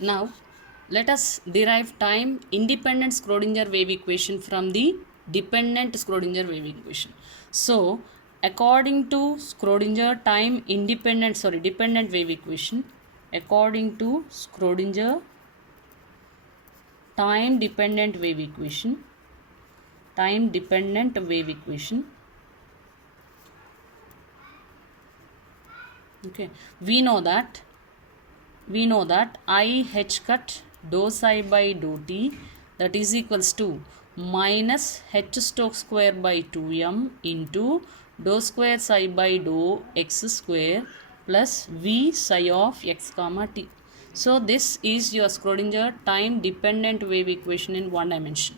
Now, let us derive time independent Schrodinger wave equation from the dependent Schrodinger wave equation. So, according to Schrodinger dependent wave equation, according to Schrodinger time dependent wave equation, okay, we know that I h cut dou psi by dou t, that is equals to minus h Stokes square by 2m into dou square psi by dou x square plus v psi of x comma t. So this is your Schrodinger time dependent wave equation in one dimension.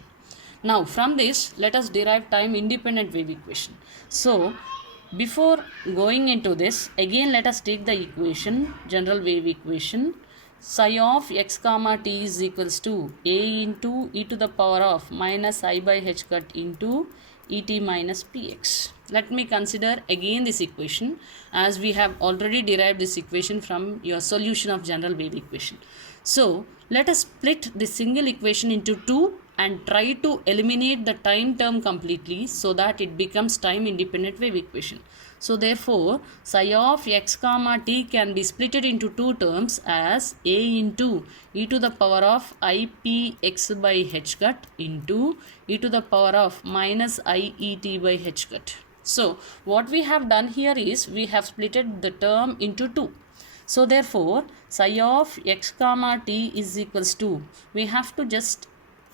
Now from this, let us derive time independent wave equation. So before going into this, again let us take the equation, general wave equation. Psi of x comma t is equals to a into e to the power of minus I by h cut into et minus px. Let me consider again this equation, as we have already derived this equation from your solution of general wave equation. So let us split this single equation into two and try to eliminate the time term completely so that it becomes time independent wave equation. So therefore, psi of x comma t can be splitted into two terms as a into e to the power of ipx by h cut into e to the power of minus iet by h cut. So what we have done here is we have splitted the term into two. So therefore, psi of x comma t is equals to, we have to just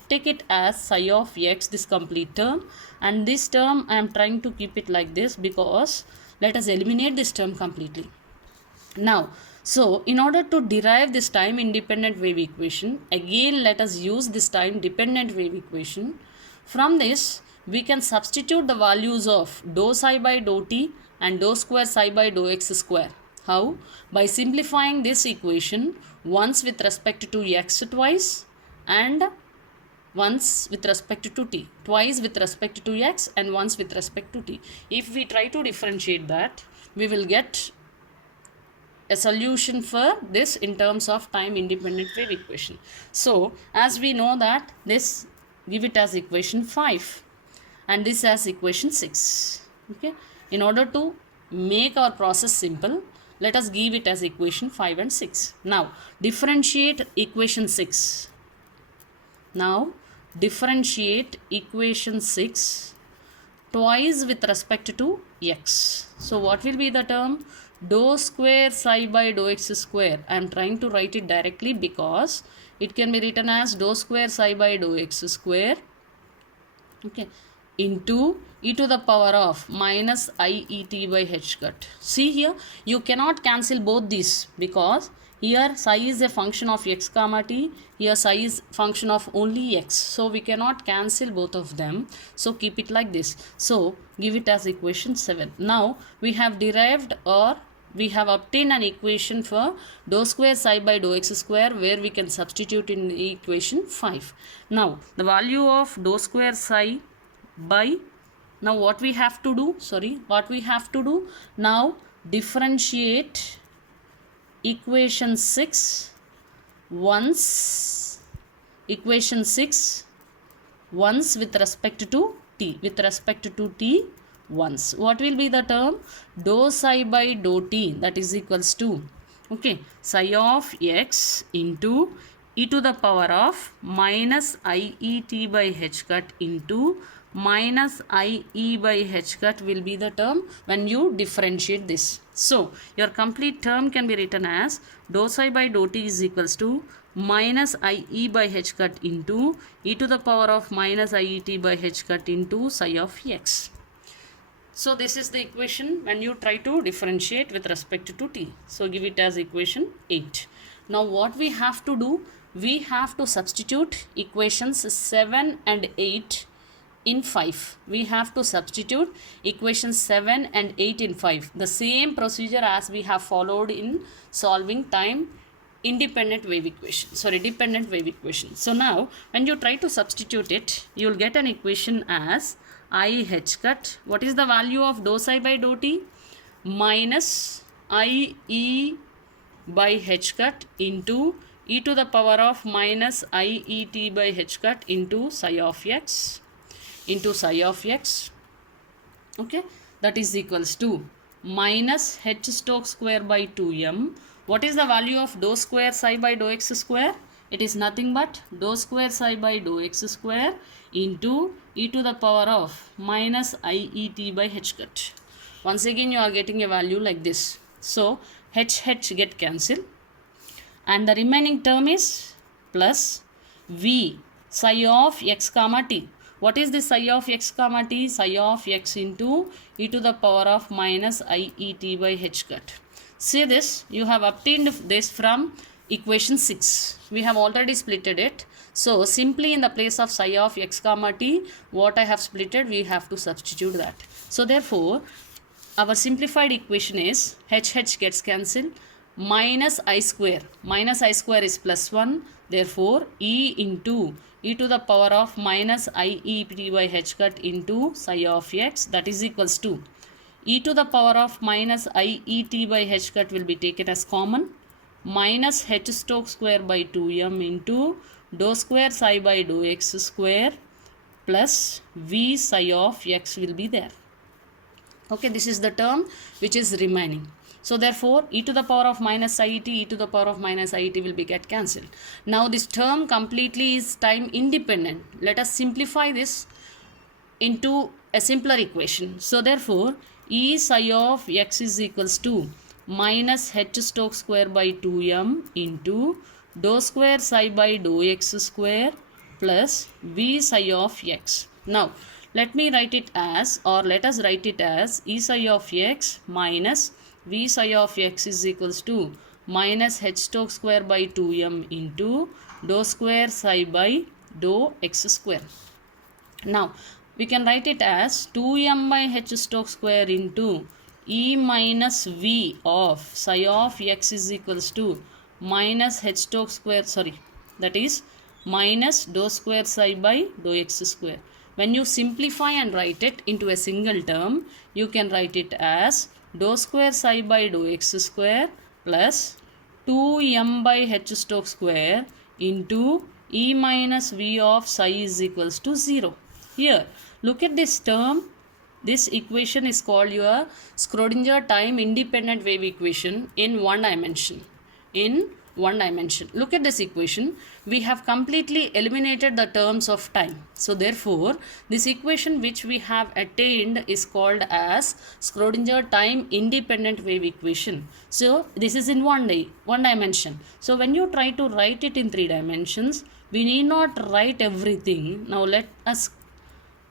take it as psi of x, this complete term, and this term I am trying to keep it like this because let us eliminate this term completely. Now, so in order to derive this time independent wave equation, again let us use this time dependent wave equation. From this, we can substitute the values of dou psi by dou t and dou square psi by dou x square. How? By simplifying this equation once with respect to x twice and once with respect to t, twice with respect to x and once with respect to t. If we try to differentiate that, we will get a solution for this in terms of time independent wave equation. So as we know that this, give it as equation 5 and this as equation 6. Okay, in order to make our process simple, let us give it as equation 5 and 6. Now differentiate equation 6. Now differentiate equation 6 twice with respect to x. So what will be the term? Dou square psi by dou x square. I am trying to write it directly because it can be written as dou square psi by dou x square, okay, into e to the power of minus iet by h cut. See here, you cannot cancel both these because here psi is a function of x comma t, here psi is function of only x. So we cannot cancel both of them. So keep it like this. So give it as equation 7. Now we have derived, or we have obtained an equation for dou square psi by dou x square, where we can substitute in equation 5. Now the value of dou square psi by, now what we have to do, now differentiate equation 6 once with respect to t, once. What will be the term? Dou psi by dou t, that is equals to, okay, psi of x into e to the power of minus iet by h cut into minus ie by h cut will be the term when you differentiate this. So your complete term can be written as dou psi by dou t is equals to minus ie by h cut into e to the power of minus iet by h cut into psi of x. So this is the equation when you try to differentiate with respect to t. So give it as equation 8. Now what we have to do, we have to substitute equations 7 and 8 in 5. We have to substitute equations 7 and 8 in 5. The same procedure as we have followed in solving time dependent wave equation. So now when you try to substitute it, you will get an equation as I h cut. What is the value of dou psi by dou t? Minus I e by h cut into e to the power of minus I e t by h cut into psi of x okay, that is equals to minus h Stokes square by 2m. What is the value of dou square psi by dou x square? It is nothing but dou square psi by dou x square into e to the power of minus I e t by h cut. Once again you are getting a value like this. So h get cancelled and the remaining term is plus v psi of x comma t. What is the psi of x comma t? Psi of x into e to the power of minus I e t by h cut. See this, you have obtained this from equation 6. We have already splitted it. So simply in the place of psi of x comma t, what I have splitted, we have to substitute that. So therefore, our simplified equation is h gets cancelled, minus I square is plus 1, therefore e into e to the power of minus I e t by h cut into psi of x, that is equals to e to the power of minus I e t by h cut will be taken as common, minus h Stokes square by 2m into dou square psi by dou x square plus v psi of x will be there. Okay, this is the term which is remaining. So therefore, e to the power of minus I e t, e to the power of minus I e t will be get cancelled. Now this term completely is time independent. Let us simplify this into a simpler equation. So therefore, e psi of x is equals to minus h Stokes square by 2m into dou square psi by dou x square plus v psi of x. Now let me write it as, or let us write it as e psi of x minus v psi of x is equals to minus h Stokes square by 2m into dou square psi by dou x square. Now we can write it as 2m by h Stokes square into e minus v of psi of x is equals to minus h Stokes square, that is minus dou square psi by dou x square. When you simplify and write it into a single term, you can write it as dou square psi by dou x square plus 2m by h Stokes square into e minus v of psi is equals to 0. Here, look at this term. This equation is called your Schrodinger time independent wave equation in one dimension. Look at this equation. We have completely eliminated the terms of time. So therefore, this equation which we have attained is called as Schrodinger time independent wave equation. So this is in one dimension. So when you try to write it in 3 dimensions, we need not write everything. Now let us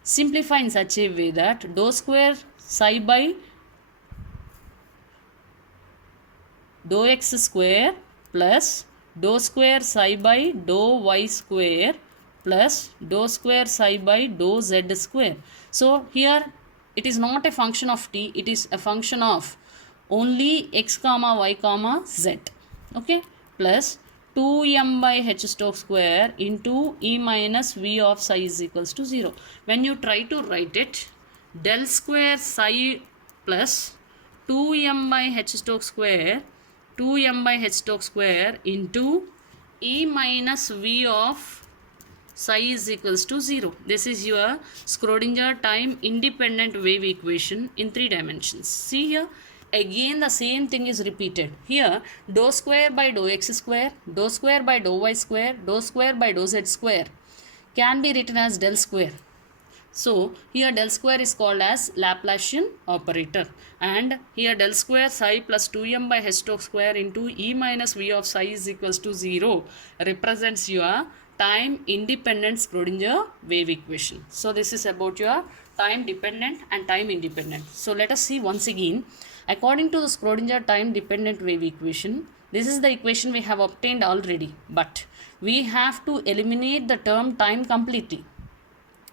simplify in such a way that dou square psi by dou x square plus dou square psi by dou y square plus dou square psi by dou z square. So here it is not a function of t, it is a function of only x comma y comma z. Okay, plus 2m by h Stokes square into e minus v of psi is equals to 0. When you try to write it, del square psi plus 2m by h Stokes square into e minus v of psi is equals to 0. This is your Schrodinger time independent wave equation in 3 dimensions. See here, again the same thing is repeated. Here dou square by dou x square, dou square by dou y square, dou square by dou z square can be written as del square. So here del square is called as Laplacian operator, and here del square psi plus 2m by h Stokes square into e minus v of psi is equals to 0 represents your time independent Schrodinger wave equation. So this is about your time dependent and time independent. So let us see once again. According to the Schrodinger time dependent wave equation, this is the equation we have obtained already, but we have to eliminate the term time completely.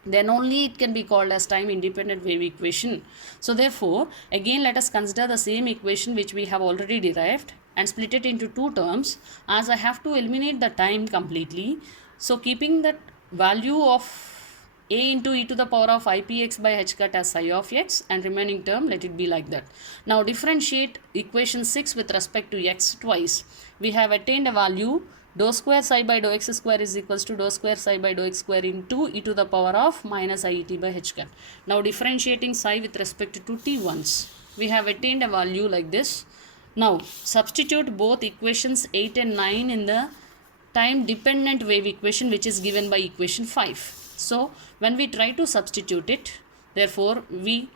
Then only it can be called as time independent wave equation. So therefore, again let us consider the same equation which we have already derived and split it into 2 terms, as I have to eliminate the time completely. So keeping that value of a into e to the power of ipx by h cut as psi of x, and remaining term let it be like that. Now differentiate equation 6 with respect to x twice. We have attained a value dou square psi by dou x square is equals to dou square psi by dou x square into e to the power of minus iet by h cap. Now differentiating psi with respect to t once. We have attained a value like this. Now substitute both equations 8 and 9 in the time dependent wave equation which is given by equation 5. So when we try to substitute it, therefore we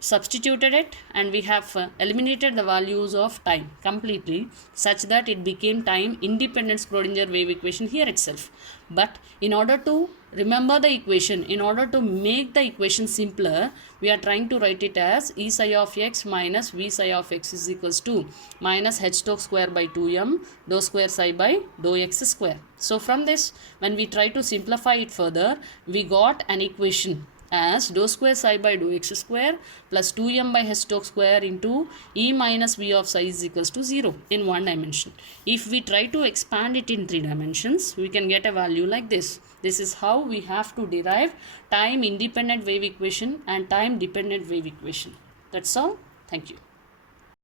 substituted it and we have eliminated the values of time completely such that it became time independent Schrodinger wave equation here itself. But in order to remember the equation, in order to make the equation simpler, we are trying to write it as e psi of x minus v psi of x is equals to minus h Stokes square by 2m dou square psi by dou x square. So from this, when we try to simplify it further, we got an equation as dou square psi by dou x square plus 2m by h Stokes square into e minus v of psi is equals to 0 in one dimension. If we try to expand it in 3 dimensions, we can get a value like this. This is how we have to derive time independent wave equation and time dependent wave equation. That's all. Thank you.